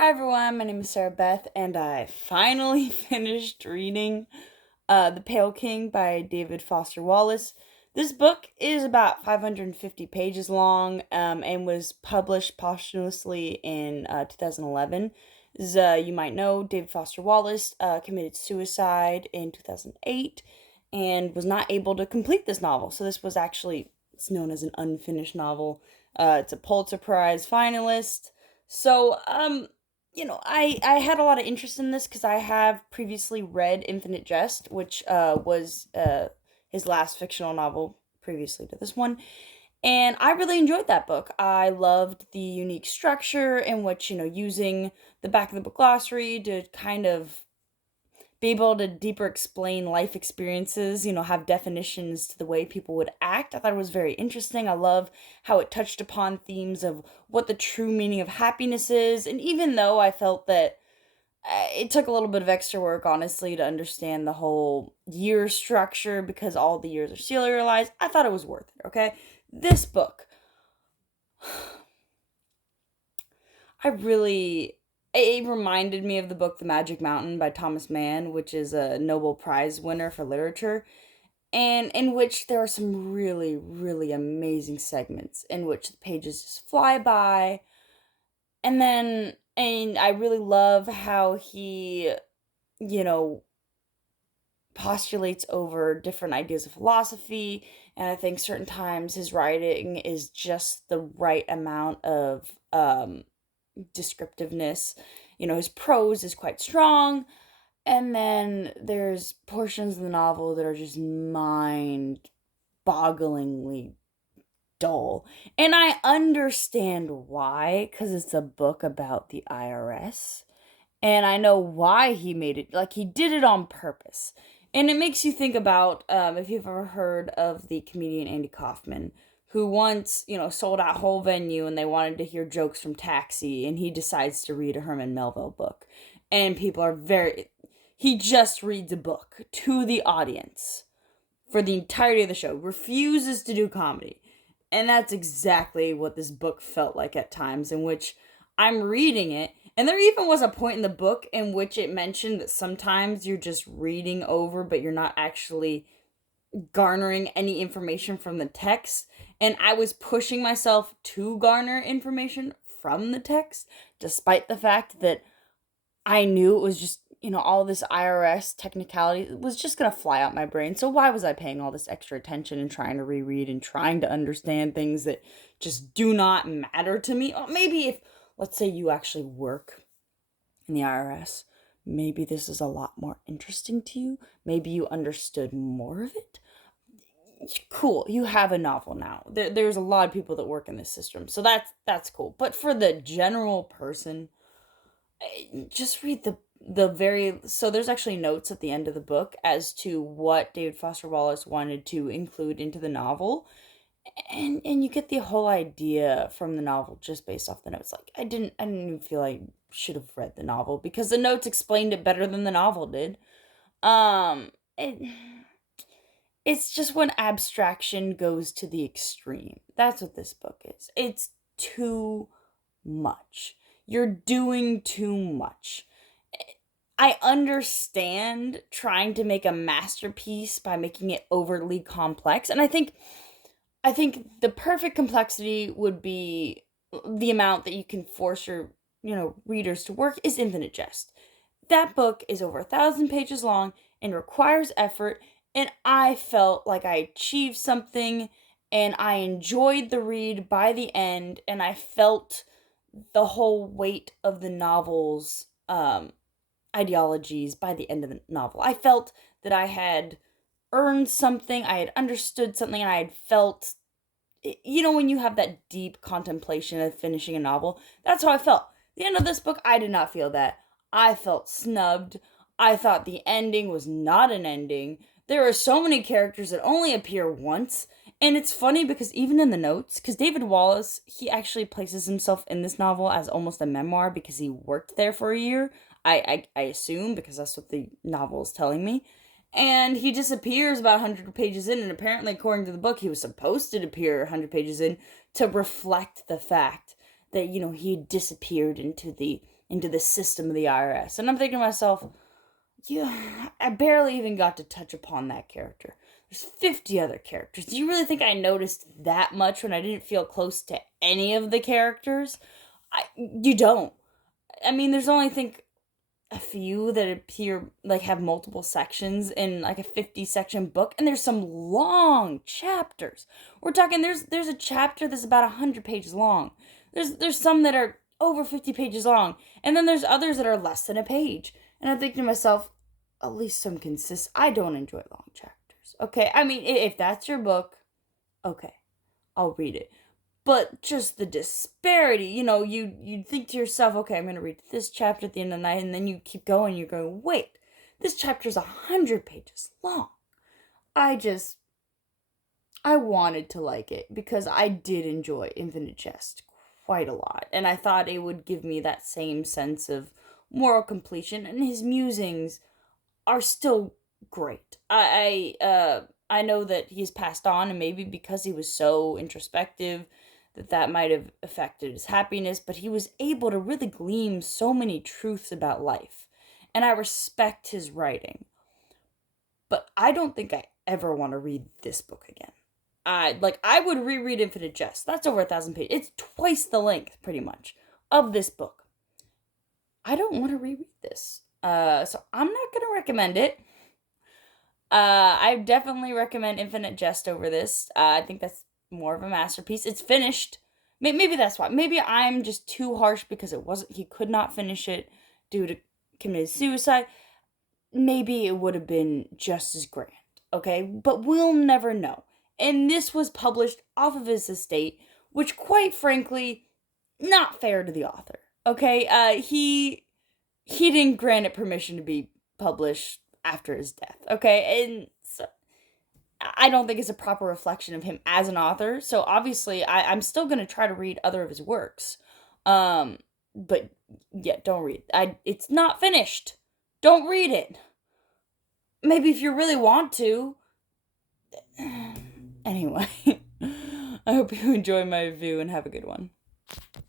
Hi everyone, my name is Sarah Beth, and I finally finished reading The Pale King by David Foster Wallace. This book is about 550 pages long and was published posthumously in 2011. As you might know, David Foster Wallace committed suicide in 2008 and was not able to complete this novel. So this was actually, it's known as an unfinished novel. It's a Pulitzer Prize finalist. I had a lot of interest in this because I have previously read Infinite Jest, which was his last fictional novel previously to this one. And I really enjoyed that book. I loved the unique structure in which, using the back of the book glossary to kind of be able to deeper explain life experiences, have definitions to the way people would act. I thought it was very interesting. I love how it touched upon themes of what the true meaning of happiness is. And even though I felt that it took a little bit of extra work, honestly, to understand the whole year structure because all the years are serialized, I thought it was worth it, okay? This book, I really it reminded me of the book The Magic Mountain by Thomas Mann, which is a Nobel Prize winner for literature, and in which there are some really, really amazing segments in which the pages just fly by. And I really love how he, you know, postulates over different ideas of philosophy. And I think certain times his writing is just the right amount of descriptiveness. His prose is quite strong, and then there's portions of the novel that are just mind bogglingly dull. And I understand why, because it's a book about the IRS. And I know why he made it. Like, he did it on purpose. And it makes you think about if you've ever heard of the comedian Andy Kaufman, who once, sold out whole venue and they wanted to hear jokes from Taxi, and he decides to read a Herman Melville book. And people are he just reads a book to the audience for the entirety of the show, refuses to do comedy. And that's exactly what this book felt like at times, in which I'm reading it. And there even was a point in the book in which it mentioned that sometimes you're just reading over, but you're not actually garnering any information from the text. And I was pushing myself to garner information from the text, despite the fact that I knew it was just, all this IRS technicality was just going to fly out my brain. So why was I paying all this extra attention and trying to reread and trying to understand things that just do not matter to me? Or maybe if, let's say, you actually work in the IRS, maybe this is a lot more interesting to you. Maybe you understood more of it. Cool, you have a novel now. There's a lot of people that work in this system, so that's cool. But for the general person, just read the very so there's actually notes at the end of the book as to what David Foster Wallace wanted to include into the novel, and you get the whole idea from the novel just based off the notes. Like, I didn't even feel I should have read the novel because the notes explained it better than the novel did. It it's just when abstraction goes to the extreme. That's what this book is. It's too much. You're doing too much. I understand trying to make a masterpiece by making it overly complex, and I think the perfect complexity would be the amount that you can force your, readers to work is Infinite Jest. That book is over 1,000 pages long and requires effort, and I felt like I achieved something, and I enjoyed the read by the end, and I felt the whole weight of the novel's ideologies by the end of the novel. I felt that I had earned something, I had understood something, and I had felt, when you have that deep contemplation of finishing a novel, that's how I felt. The end of this book, I did not feel that. I felt snubbed. I thought the ending was not an ending. There are so many characters that only appear once, and it's funny because even in the notes, because David Wallace, he actually places himself in this novel as almost a memoir because he worked there for a year. I assume, because that's what the novel is telling me. And he disappears about 100 pages in, and apparently, according to the book, he was supposed to appear 100 pages in to reflect the fact that, he had disappeared into the into the system of the IRS. And I'm thinking to myself, yeah, I barely even got to touch upon that character. There's 50 other characters. Do you really think I noticed that much when I didn't feel close to any of the characters? You don't. I mean, there's only, I think, a few that appear, like, have multiple sections in, like, a 50-section book, and there's some long chapters. We're talking, there's a chapter that's about 100 pages long. There's some that are over 50 pages long, and then there's others that are less than a page. And I'm thinking to myself, at least some I don't enjoy long chapters. Okay, I mean, if that's your book, okay, I'll read it. But just the disparity, you think to yourself, okay, I'm going to read this chapter at the end of the night, and then you keep going, you're going, wait, this chapter's 100 pages long. I wanted to like it because I did enjoy Infinite Jest quite a lot, and I thought it would give me that same sense of moral completion, and his musings are still great. I know that he's passed on, and maybe because he was so introspective, that might have affected his happiness, but he was able to really glean so many truths about life, and I respect his writing. But I don't think I ever want to read this book again. I would reread Infinite Jest. That's over 1,000 pages. It's twice the length, pretty much, of this book. I don't want to reread this. So I'm not gonna recommend it. I definitely recommend Infinite Jest over this. I think that's more of a masterpiece. It's finished. Maybe that's why. Maybe I'm just too harsh because he could not finish it due to committed suicide. Maybe it would have been just as grand, okay? But we'll never know. And this was published off of his estate, which, quite frankly, not fair to the author, okay? He didn't grant it permission to be published after his death, okay? And so I don't think it's a proper reflection of him as an author. So obviously, I'm still gonna try to read other of his works, but yeah, don't read. It's not finished. Don't read it. Maybe if you really want to. Anyway, I hope you enjoy my review and have a good one.